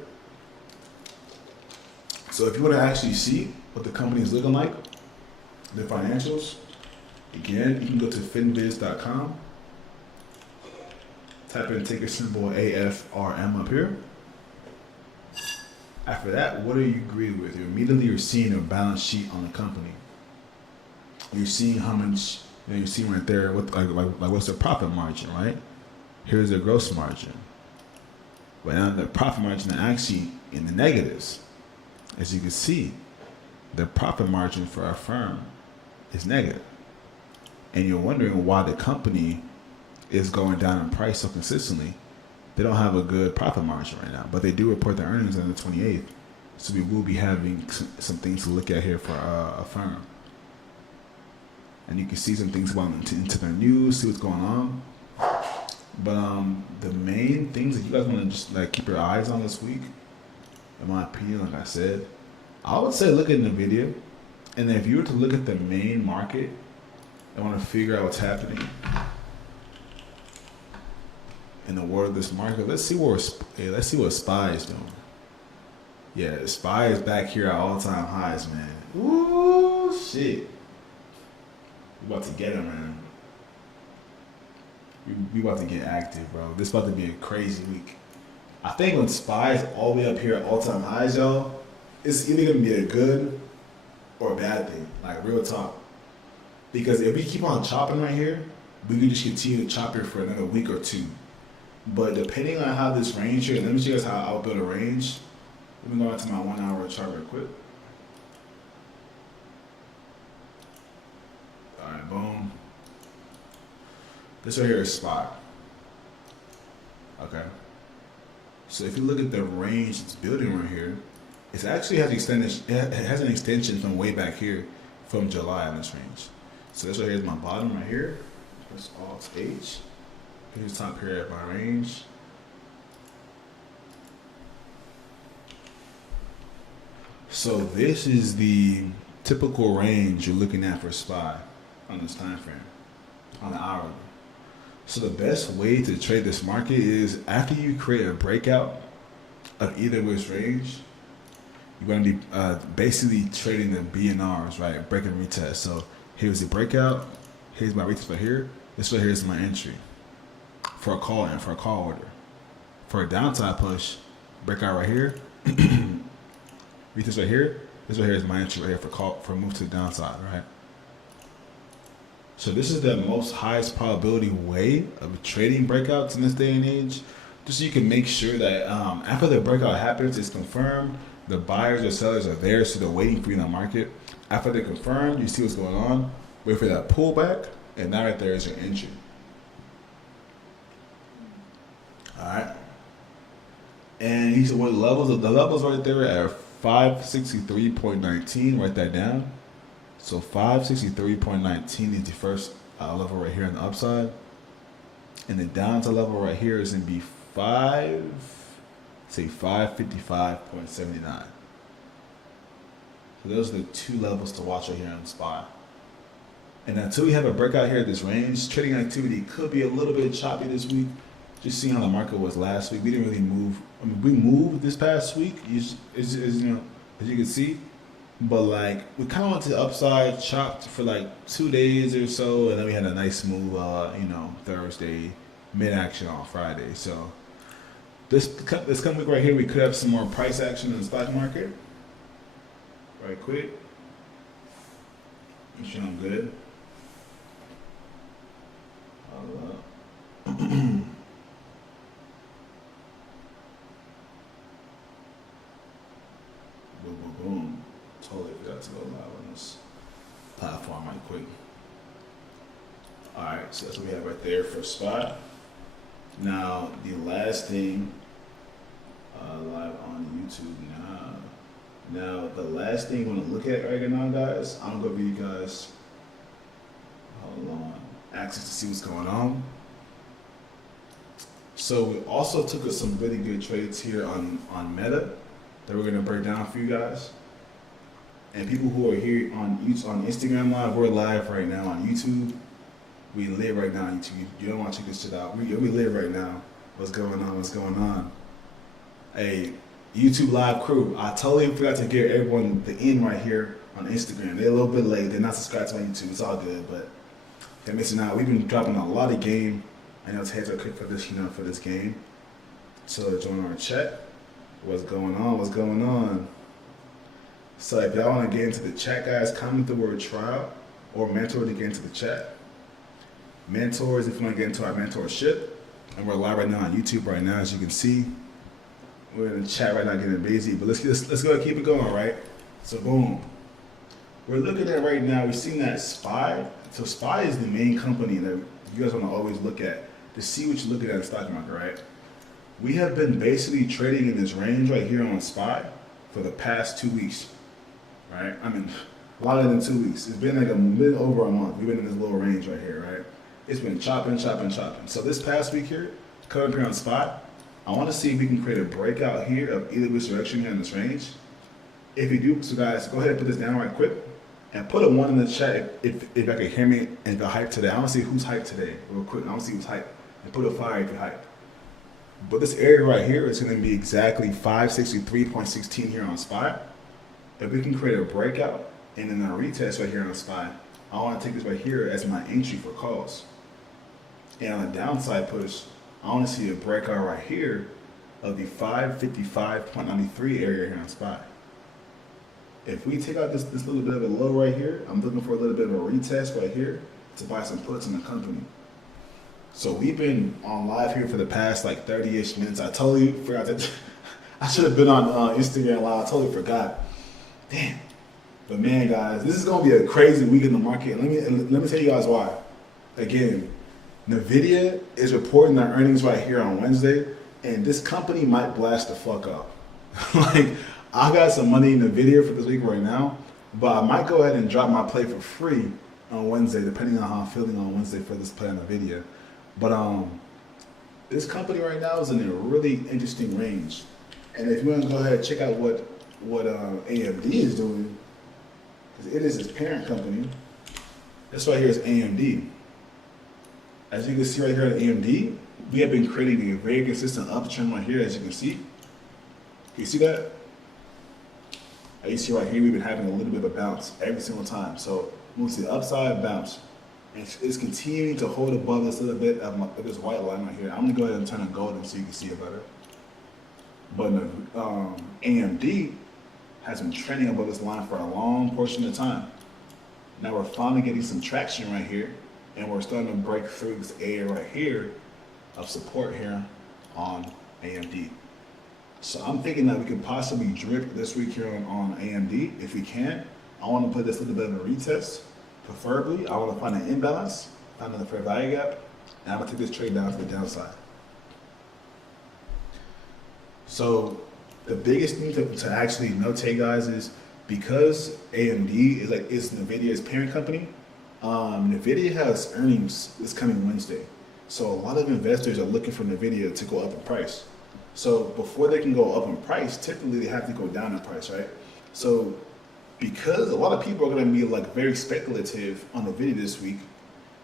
So if you want to actually see what the company is looking like, the financials. Again, you can go to finviz.com, type in ticker symbol AFRM up here. After that, what are you greeted with? You're seeing a balance sheet on the company. You're seeing how much, you're seeing right there, like what's the profit margin, right? Here's the gross margin. But now the profit margin is actually in the negatives. As you can see, the profit margin for our firm is negative. And you're wondering why the company is going down in price so consistently. They don't have a good profit margin right now, but they do report their earnings on the 28th. So we will be having some things to look at here for a firm. And you can see some things about into their news, see what's going on. But the main things that you guys want to just keep your eyes on this week, in my opinion, like I said, I would say look at Nvidia. And then if you were to look at the main market, I want to figure out what's happening in the world of this market. Let's see what SPY is doing. Yeah, SPY is back here at all-time highs, man. Ooh, shit. We about to get it, man. We about to get active, bro. This about to be a crazy week. I think when SPY is all the way up here at all-time highs, y'all, it's either going to be a good or a bad thing. Like, real talk. Because if we keep on chopping right here, we can just continue to chop here for another week or 2. But depending on how this range here, let me show you guys how I'll build a range. Let me go into my 1 hour chart real quick. Alright, boom. This right here is spot. Okay. So if you look at the range it's building right here, it actually has an extension from way back here from July in this range. So this right here is my bottom right here. Press Alt H. Here's the top here at my range. So this is the typical range you're looking at for SPY on this time frame, on the hourly. So the best way to trade this market is after you create a breakout of either of this range, you're going to be basically trading the BNRs, right? Break and retest. So here's the breakout. Here's my retest right here. This right here is my entry for a call in, for a call order. For a downside push, breakout right here. Retest right here. This right here is my entry right here for move to the downside, right? So this is the most highest probability way of trading breakouts in this day and age, just so you can make sure that after the breakout happens, it's confirmed, the buyers or sellers are there, so they're waiting for you in the market. After they're confirmed, you see what's going on, wait for that pullback, and that right there is your entry. All right. And these are what levels, the levels right there are 563.19, write that down. So 563.19 is the first level right here on the upside. And the downside level right here is going to be 5 say 555.79. So those are the two levels to watch right here on SPY. And until we have a breakout here at this range, trading activity could be a little bit choppy this week. Just seeing how the market was last week, we didn't really move. I mean, we moved this past week, as you can see, but like we kind of went to the upside, chopped for like 2 days or so, and then we had a nice move, Thursday, mid action on Friday. So this coming week right here, we could have some more price action in the stock market. Right quick, make sure I'm good. Boom, boom, boom. Totally forgot to go live on this platform right quick. Alright, so that's what we have right there for spot. Now, the last thing, live on YouTube now. Now, the last thing you want to look at right now, guys, I'm going to give you guys, hold on, access to see what's going on. So we also took some really good trades here on Meta that we're going to break down for you guys. And people who are here on Instagram Live, we're live right now on YouTube. We live right now on YouTube. You don't want to check this shit out. We live right now. What's going on? Hey, YouTube Live crew, I totally forgot to give everyone the in right here on Instagram. They're a little bit late. They're not subscribed to my YouTube. It's all good, but they're missing out. We've been dropping a lot of game. I know it's heads are quick for this, for this game. So join our chat. What's going on? So if y'all want to get into the chat, guys, comment the word trial or mentor to get into the chat. Mentors, if you want to get into our mentorship. And we're live right now on YouTube right now, as you can see. We're in the chat right now getting busy, but let's go ahead and keep it going, right? So boom. We're looking at right now, we've seen that SPY. So SPY is the main company that you guys want to always look at to see what you're looking at in the stock market, right? We have been basically trading in this range right here on SPY for the past 2 weeks, right? I mean, longer than 2 weeks. It's been like a bit over a month. We've been in this little range right here, right? It's been chopping. So this past week here, coming up here on SPY, I want to see if we can create a breakout here of either which direction here in this range. If you do, so guys, go ahead and put this down right quick and put a 1 in the chat if I can hear me and the hype today. I want to see who's hyped today real quick. I want to see who's hyped. And put a 5 if you're hyped. But this area right here is going to be exactly 563.16 here on SPY. If we can create a breakout and then a retest right here on SPY, I want to take this right here as my entry for calls. And on the downside push, I want to see a breakout right here of the 555.93 area here on SPY. If we take out this little bit of a low right here, I'm looking for a little bit of a retest right here to buy some puts in the company. So we've been on live here for the past like 30-ish minutes. I totally forgot that. I should have been on Instagram Live. I totally forgot. Damn. But man, guys, this is going to be a crazy week in the market. Let me tell you guys why. Again, NVIDIA is reporting their earnings right here on Wednesday, and this company might blast the fuck up. Like, I got some money in NVIDIA for this week right now, but I might go ahead and drop my play for free on Wednesday, depending on how I'm feeling on Wednesday for this play on NVIDIA. But this company right now is in a really interesting range. And if you want to go ahead and check out what AMD is doing, because it is its parent company, this right here is AMD. As you can see right here at AMD, we have been creating a very consistent uptrend right here, as you can see. Can you see that? As you see right here, we've been having a little bit of a bounce every single time. So move to the upside, bounce. And it's continuing to hold above this little bit of this white line right here. I'm gonna go ahead and turn it golden so you can see it better. But AMD has been trending above this line for a long portion of time. Now we're finally getting some traction right here, and we're starting to break through this area right here of support here on AMD. So I'm thinking that we could possibly drip this week here on AMD. If we can, I want to put this little bit of a retest. Preferably, I want to find an imbalance, find the fair value gap, and I'm going to take this trade down to the downside. So the biggest thing to actually notate, guys, is because AMD is NVIDIA's parent company, NVIDIA has earnings this coming Wednesday. So a lot of investors are looking for NVIDIA to go up in price. So before they can go up in price, typically they have to go down in price, right? So because a lot of people are going to be like very speculative on NVIDIA this week,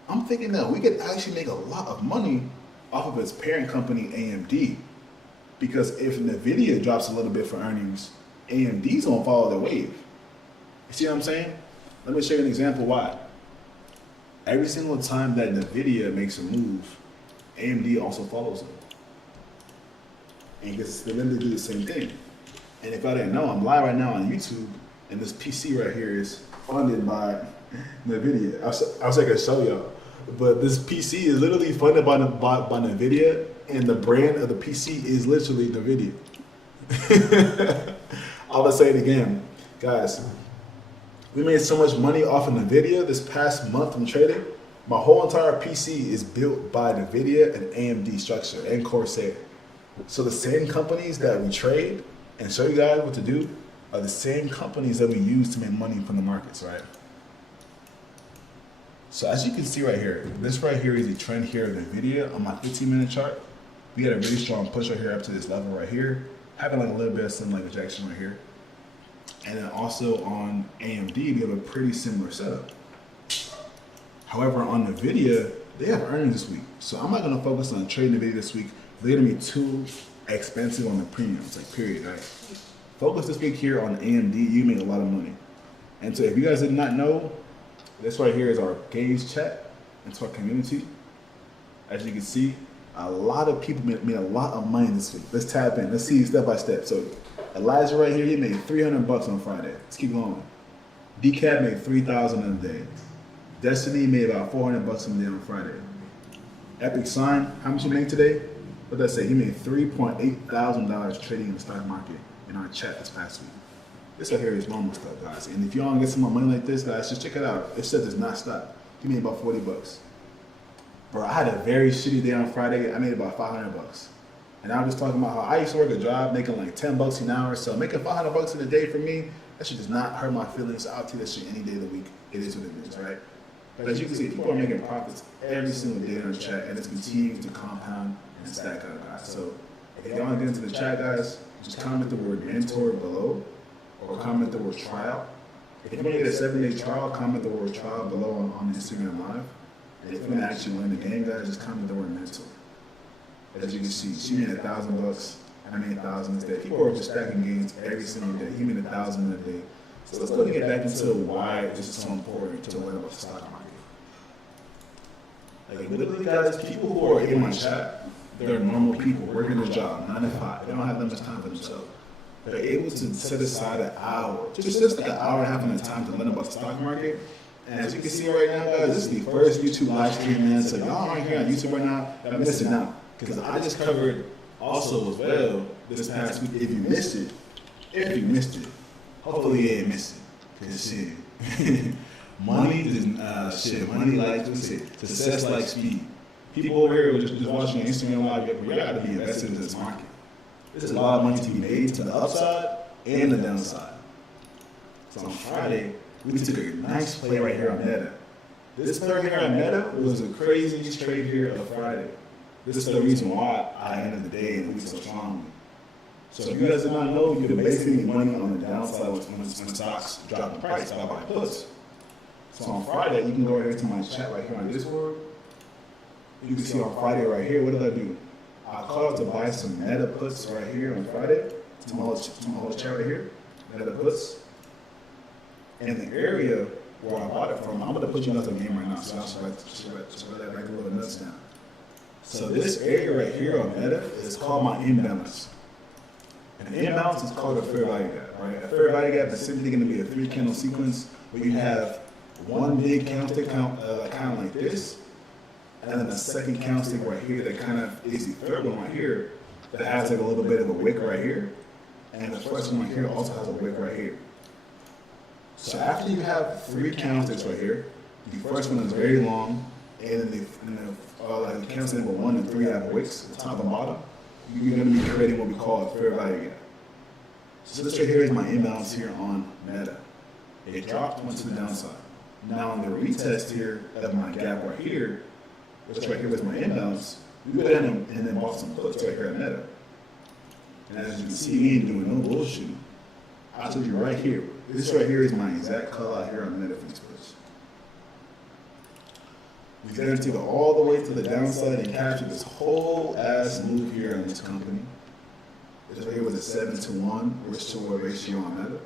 I'm thinking that we could actually make a lot of money off of its parent company AMD. Because if NVIDIA drops a little bit for earnings, AMD's gonna follow the wave. You see what I'm saying? Let me show you an example why. Every single time that NVIDIA makes a move, AMD also follows them. And gets they literally do the same thing. And if I didn't know, I'm live right now on YouTube, and this PC right here is funded by NVIDIA. I was like, I show y'all. But this PC is literally funded by NVIDIA, and the brand of the PC is literally NVIDIA. I'm gonna say it again, guys. We made so much money off of NVIDIA this past month from trading. My whole entire PC is built by NVIDIA and AMD structure and Corsair. So the same companies that we trade and show you guys what to do are the same companies that we use to make money from the markets, right? So as you can see right here, this right here is a trend here of NVIDIA on my 15-minute chart. We had a really strong push right here up to this level right here, having like a little bit of some like rejection right here. And then also on AMD, we have a pretty similar setup. However, on NVIDIA, they have earnings this week. So I'm not gonna focus on trading NVIDIA this week. They're gonna be too expensive on the premiums, like period, right? Focus this week here on AMD, you make a lot of money. And so if you guys did not know, this right here is our Gauge chat into our community. As you can see, a lot of people made a lot of money this week. Let's tap in. Let's see step by step. So Elijah right here, he made $300 on Friday. Let's keep going. DCAT made $3,000 in a day. Destiny made about $400 in a day on Friday. Epic Sign, how much he made today? What did I say? He made $3.8 thousand trading in the stock market in our chat this past week. This right here is normal stuff, guys. And if y'all want to get some more money like this, guys, just check it out. It says does not stop. He made about $40. Bro, I had a very shitty day on Friday. I made about $500. And I was talking about how I used to work a job making like $10 an hour. So making $500 in a day for me, that shit does not hurt my feelings. I'll take that shit any day of the week. It is what it is, right? But as you can see, people are making profits every single day on the chat, and it's continuing to compound and stack up, guys. So if y'all want to get into the chat, guys, just comment the word mentor below, or comment the word trial. If you want to get a 7-day trial, comment the word trial below on Instagram Live. And if you want to actually learn the game, guys, just comment the word mentor. As you can see, she made $1,000. I made $1,000 a day. People are just stacking gains every single day. He made $1,000 a day. So let's go and get back into why this is so important to learn about the stock market. Like literally, guys, people who are in my chat, they're normal people working their job, 9 to 5. They don't have that much time for themselves. They're able to set aside an hour, just like an hour and a half of time to learn about the stock market. And as you can see right now, guys, this is the first YouTube live stream, man. So y'all aren't here on YouTube right now, y'all missing out. Because I just covered also as well this past week. If you missed it, hopefully you ain't missed it. Because shit, money like, success like speed. People over here just watching Instagram Live, you gotta be invested in this market. There's a lot of money to be made to the upside and the downside. So on Friday, we took a nice play right here on Meta. This play right here on Meta was the craziest trade here of Friday. This is the reason why I ended the day and the week so strongly. So if you guys did not know, you can basically make money on the downside when stocks drop in price by buying puts. So on Friday, you can go right here to my chat right here on Discord. You can see on Friday right here, what did I do? I called to buy some Meta puts right here on Friday. To my whole chat right here, Meta puts. And the area where I bought it from, I'm going to put you guys on the game right now, so y'all should write a little notes down. So this area right here on Meta is called my imbalance. And the imbalance is called a fair value gap, right? A fair value gap is simply going to be a 3-candle sequence where you have one big candlestick kind of like this, and then a second candlestick right here that kind of is the third one right here that has like a little bit of a wick right here, and the first one right here also has a wick right here. So after you have 3 candlesticks right here, the first one is very long, and then like the candlestick number 1 and 3 have wicks at the top and bottom. You're going to be creating what we call a fair value gap. So this right here is my imbalance here on Meta. It dropped, went to the downside. Now on the retest here of my gap right here, which right here was my imbalance, we went ahead and then bought some puts right here at Meta. And as you can see, we ain't doing no bullshit. I told you right here. This right here is my exact color out here on the Netflix switch. We then took it all the way to the downside and captured this whole ass move here on this company. This right here was a 7-to-1 risk-to-reward ratio on Meta.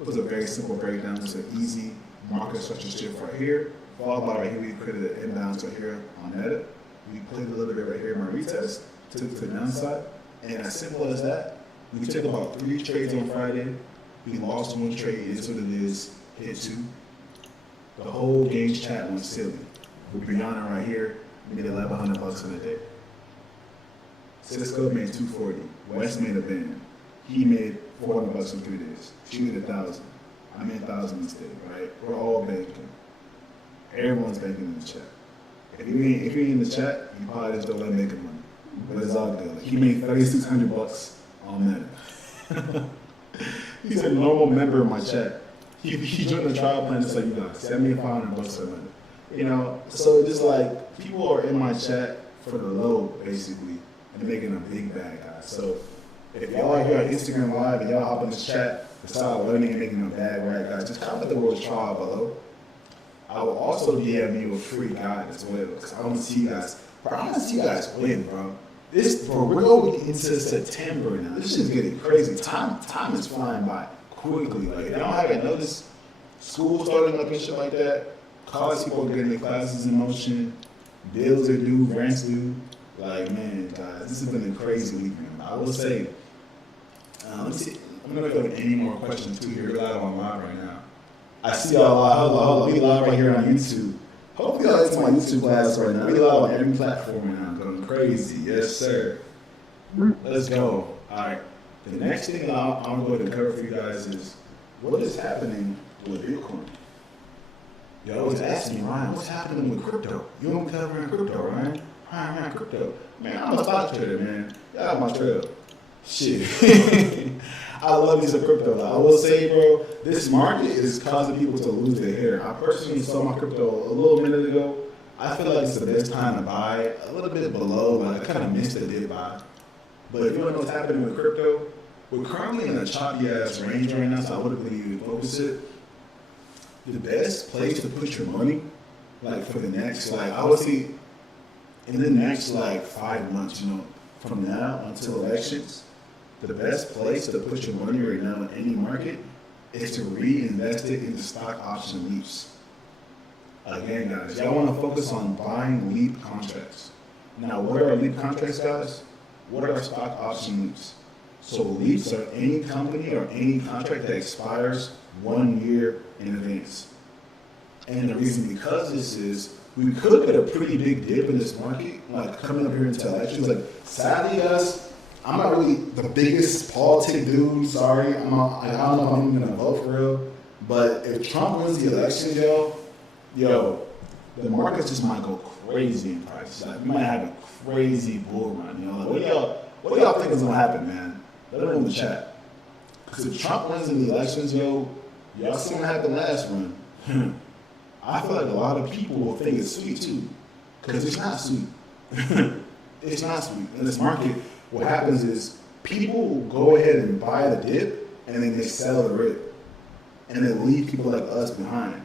It was a very simple breakdown. It was an easy market structure shift right here, followed by right here we created an inbounds right here on Meta. We played a little bit right here in my retest, took it to the downside, and as simple as that, we took about 3 trades on Friday. We lost 1 trade, it is what it is, hit 2. The whole game's chat went silly. With Brianna right here, made $1,100 in a day. Cisco made 240. Wes made a band. He made $400 in 3 days. She made 1,000. I made 1,000 instead, right? We're all banking. Everyone's banking in the chat. If you ain't in the chat, you probably just don't like making money. But it's all good. Like, he made $3,600 on that. He's a normal member of my chat. He joined the trial plan just like you guys. $7,500 a month. You know, so just like people are in my chat for the low, basically, and making a big bag, guys. So if y'all are here on Instagram Live and y'all hop in this chat and start learning and making a bag, right, guys, just comment the word trial below. I will also DM you a free guide as well, because I want to see you guys. Bro, I want to see you guys win, bro. We're going into September now. This is getting crazy. Time is flying by quickly. Like, if y'all haven't noticed, school starting up and shit like that. College people are getting their classes in motion. Bills are due, rents due. Like, man, guys, this has been a crazy week, man. I will say, let me see. I'm not going to go any more questions too here. We're live on live right now. I see y'all live. Hold on. We live right here on YouTube. Hopefully y'all into my YouTube class right now. We live on every platform right now. Going crazy. Yes, sir. Let's go. All right. The next thing I'm going to cover for you guys is what is happening with Bitcoin. You always ask me, Ryan, what's happening with crypto? You don't cover crypto, Ryan? Ryan, crypto. Man, I'm a stock trader, man. Y'all have my trail. Shit. I love me some crypto. I will say, bro, this market is causing people to lose their hair. I personally saw my crypto a little minute ago. I feel like it's the best time to buy. A little bit below, like I kind of missed the dip buy. But if you don't know what's happening with crypto, we're currently in a choppy ass range right now, so I wouldn't really even focus it. The best place to put your money, like for the next, like I would say, in the next like 5 months, you know, from now until elections, the best place to put your money right now in any market is to reinvest it into stock option leaps. Again, guys, y'all want to focus on buying leap contracts. Now, what are leap contracts, guys? What are stock option leaps? So leaps are any company or any contract that expires 1 year in advance. And the reason because this is, we could get a pretty big dip in this market, like coming up here into elections. Like, sadly, guys, I'm not really the biggest politic dude. Sorry, I don't know if I'm even gonna vote for real. But if Trump wins the election, yo, the markets just might go crazy in price. Like, we might have a crazy bull run. You know, like, what do y'all think is gonna happen, man? Let it know in the chat. Because if Trump wins in the elections, y'all seen what happened last run. I feel like a lot of people will think it's sweet too, because it's not sweet. It's not sweet. In this market, what happens is people will go ahead and buy the dip, and then they sell the rip, and then leave people like us behind.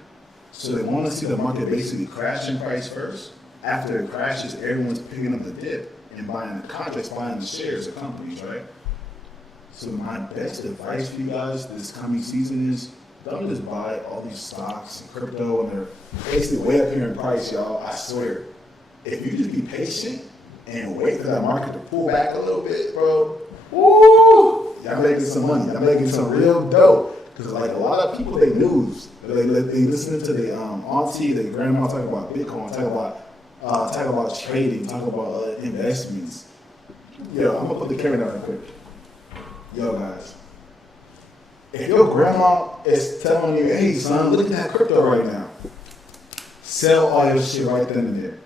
So they want to see the market basically crash in price first. After it crashes, everyone's picking up the dip and buying the contracts, buying the shares of companies, right? So my best advice for you guys this coming season is don't just buy all these stocks and crypto and they're basically way up here in price, y'all. I swear. If you just be patient and wait for that market to pull back a little bit, bro, woo, y'all making some money. Y'all making some real dope. Because like a lot of people, they lose. They listen to their auntie, their grandma talk about Bitcoin, talk about trading, talk about investments. Yo, I'm gonna put the camera down real quick. Yo, guys. If your grandma is telling you, hey, son, look at that crypto right now, sell all your shit right then and there.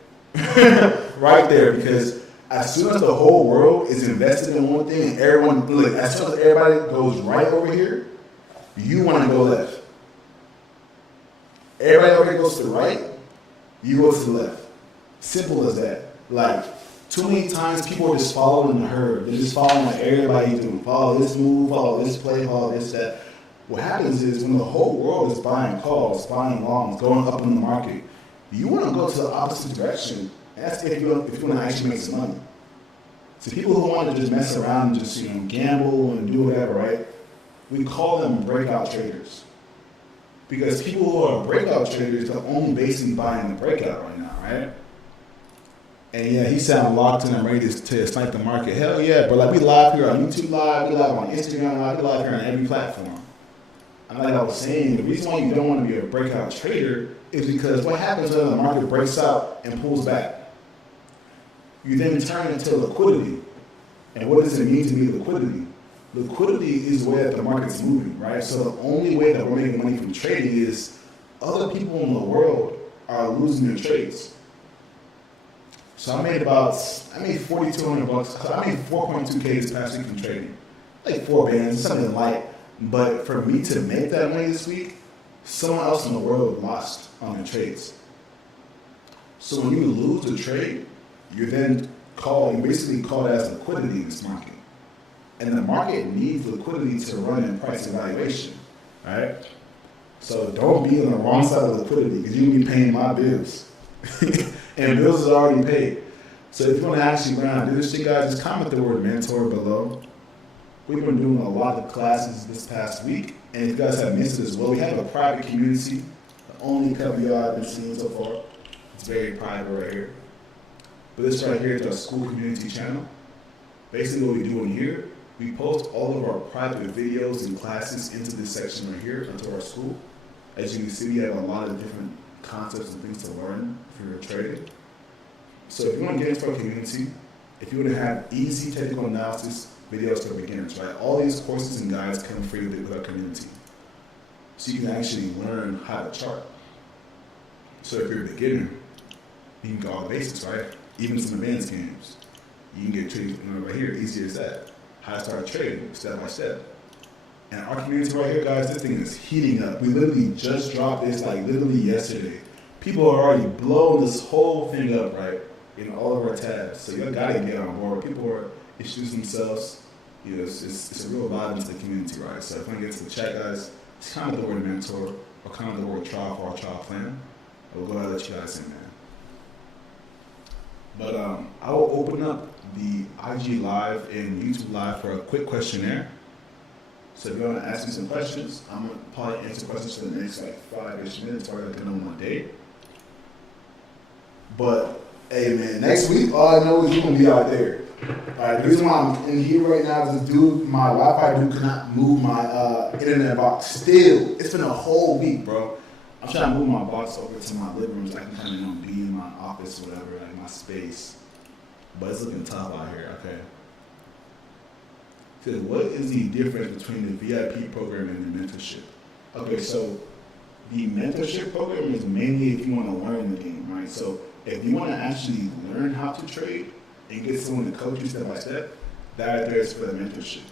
Right there, because as soon as the whole world is invested in one thing and everyone, look, as soon as everybody goes right over here, you want to go left. Everybody over here goes to the right, you go to the left. Simple as that. Like, Too many times people are just following the herd. They're just following what everybody's doing. Follow this move, follow this play, follow this, that. What happens is when the whole world is buying calls, buying longs, going up in the market, you want to go to the opposite direction. And that's if you want to actually make some money. So people who want to just mess around and just gamble and do whatever, right? We call them breakout traders. Because people who are breakout traders are only basically buying the breakout right now, right? And yeah, he sound locked in and ready to snipe the market. Hell yeah, but like we live here on YouTube Live, we live on Instagram Live, we live here on every platform. And like I was saying, the reason why you don't want to be a breakout trader is because what happens when the market breaks out and pulls back? You then turn into liquidity. And what does it mean to be liquidity? Liquidity is the way that the market's moving, right? So the only way that we're making money from trading is other people in the world are losing their trades. So I made $4,200. I made 4.2K this past week from trading. Like 4 bands, something light. But for me to make that money this week, someone else in the world lost on their trades. So when you lose a trade, you're then basically called as liquidity in this market. And the market needs liquidity to run in price evaluation, right? So don't be on the wrong side of liquidity because you'll be paying my bills. And bills are already paid. So if you want to actually learn how to do this shit, guys, just comment the word mentor below. We've been doing a lot of classes this past week, and if you guys have missed it as well, we have a private community. The only cover y'all have been seeing so far. It's very private right here. But this right here is our school community channel. Basically what we do in here, we post all of our private videos and classes into this section right here, into our school. As you can see, we have a lot of different concepts and things to learn if you're trading. So if you want to get into our community, if you want to have easy technical analysis videos for beginners, right? All these courses and guides come free with our community. So you can actually learn how to chart. So if you're a beginner, you can go all the basics, right? Even some advanced games. You can get trading right here, easy as that. How to start trading, step by step. And our community right here, guys, this thing is heating up. We literally just dropped this like literally yesterday. People are already blowing this whole thing up, right? In all of our tabs. So you gotta get on board. People are introducing themselves. You know, it's a real vibe into the community, right? So if I get to the chat, guys, it's kind of the word mentor or kind of the word trial for our trial plan. I will go ahead and let you guys in, man. But I will open up the IG Live and YouTube Live for a quick questionnaire. So if you want to ask me some questions, I'm going to probably answer questions for the next like 5-ish minutes, probably like another one day. But, hey man, next week, all I know is you're going to be out there. Alright, the reason why I'm in here right now is this dude, my Wi-Fi dude cannot move my internet box. Still, it's been a whole week, bro. I'm trying to move my box over to my living room so I can kind of be in my office or whatever, like my space. But it's looking tough out here, okay? So what is the difference between the VIP program and the mentorship? Okay, so the mentorship program is mainly if you want to learn the game, right? So if you want to actually learn how to trade and get someone to coach you step by step, that right there is for the mentorship.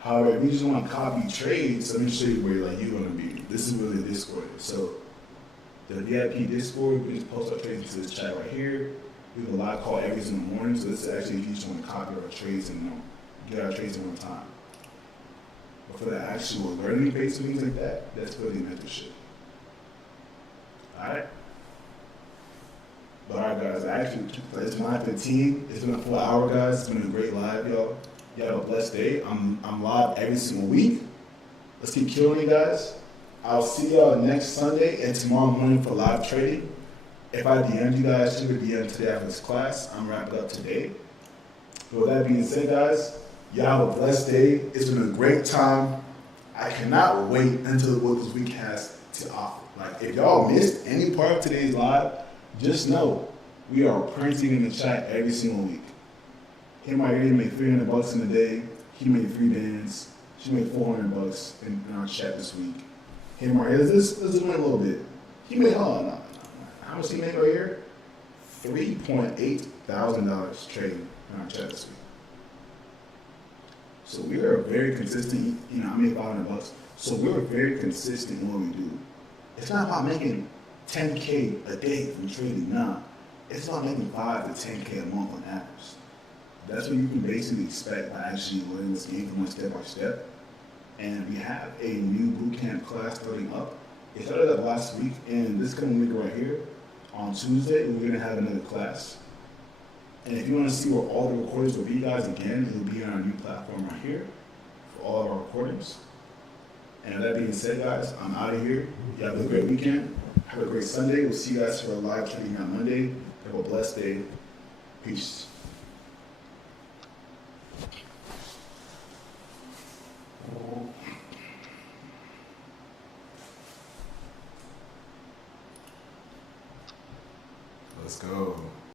However, if you just want to copy trades, let me show you where like you're going to be. This is really Discord. So the VIP Discord, we just post our trades into this chat right here. We have a live call every single morning. So this is actually if you just want to copy our trades and get our trades in one time. But for the actual learning phase and things like that, that's for the mentorship. Alright? But alright guys, actually, it's 9:15. It's been a full hour, guys. It's been a great live, y'all. Y'all have a blessed day. I'm live every single week. Let's keep killing it, guys. I'll see y'all next Sunday and tomorrow morning for live trading. If I DM'd you guys, shoot a DM today after this class. I'm wrapping up today. But with that being said, guys, y'all have a blessed day. It's been a great time. I cannot wait until what this week has to offer. Like, if y'all missed any part of today's live, just know we are printing in the chat every single week. Him right here made $300 in a day. He made 3 bands. She made $400 in our chat this week. Him right here, let's zoom in a little bit. He made, how much he made right here? $3.8 thousand trading in our chat this week. So we are very consistent. You know, I made $500. So we're very consistent in what we do. It's not about making $10K a day from trading. Nah. it's about making 5 to 10K a month on average. That's what you can basically expect by actually learning this game from step by step. And we have a new bootcamp class starting up. It started up last week, and this coming week right here, on Tuesday, we're gonna have another class. And if you want to see where all the recordings will be, guys, again, it'll be on our new platform right here for all of our recordings. And that being said, guys, I'm out of here. You have a great weekend. Have a great Sunday. We'll see you guys for a live training on Monday. Have a blessed day. Peace. Let's go.